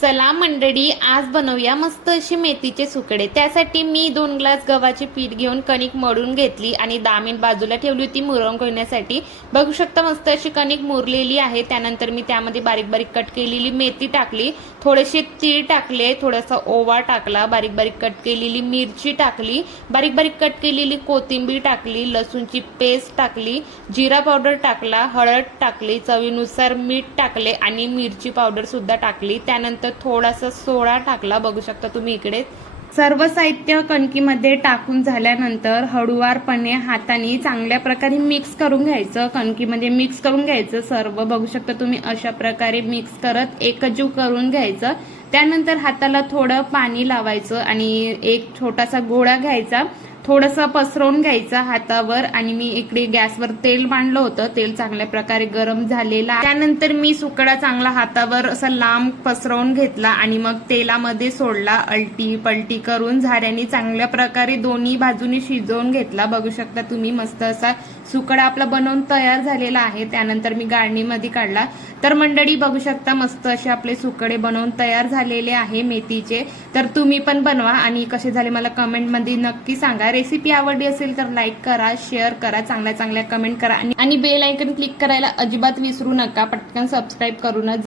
चला मंडळी आज बनवूया मस्त अशी मेथीचे सुकडे. त्यासाठी मी दोन ग्लास गव्हाचे पीठ घेऊन कणिक मळून घेतली आणि दहा मिनिट बाजूला ठेवली होती मुरवून करण्यासाठी बघू शकता मस्त अशी कणिक मुरलेली आहे. त्यानंतर मी त्यामध्ये बारीक बारीक कट केलेली मेथी टाकली. थोडेसे तीळ टाकले थोडासा ओवा टाकला बारीक बारीक कट केलेली मिरची टाकली बारीक बारीक कट केलेली कोथिंबीर टाकली लसूणची पेस्ट टाकली जिरा पावडर टाकला हळद टाकली चवीनुसार मीठ टाकले आणि मिरची पावडर सुद्धा टाकली. त्यानंतर थोडासा सोडा टाकला बघू शकता तुम्ही इकडे. सर्व साहित्य कणकीमध्ये टाकून झाल्यानंतर हळुवारपणे हाताने चांगल्या प्रकारे मिक्स करून घ्यायचं कणकीमध्ये मिक्स करून घ्यायचं. सर्व बघू शकता तुम्ही अशा प्रकारे मिक्स करत एकजीव करून घ्यायचं. त्यानंतर हाताला थोडं पाणी लावायचं आणि एक छोटासा गोळा घ्यायचा. थोडंसं पसरवून घ्यायचा हातावर आणि मी इकडे गॅसवर तेल मांडलं होतं. तेल चांगल्या प्रकारे गरम झालेलं आहे. त्यानंतर मी सुकडा चांगला हातावर असा लांब पसरवून घेतला आणि मग तेलामध्ये सोडला अलटी पलटी करून झाऱ्याने चांगल्या प्रकारे दोन्ही बाजूनी शिजवून घेतला. बघू शकता तुम्ही मस्त असा सुकडा आपला बनवून तयार झालेला आहे. त्यानंतर मी गाळणीमध्ये काढला. तर मंडळी बघू शकता मस्त असे आपले सुकडे बनवून तयार झालेले आहे मेथीचे. तर तुम्ही पण बनवा आणि कसे झाले मला कमेंटमध्ये नक्की सांगा. रेसिपी आवडली असेल तर लाईक करा शेअर करा चांगल्या चांगल्या कमेंट करा. आणि- बेल आयकन क्लिक करायला अजिबात विसरू नका. पटकन सबस्क्राईब करूनच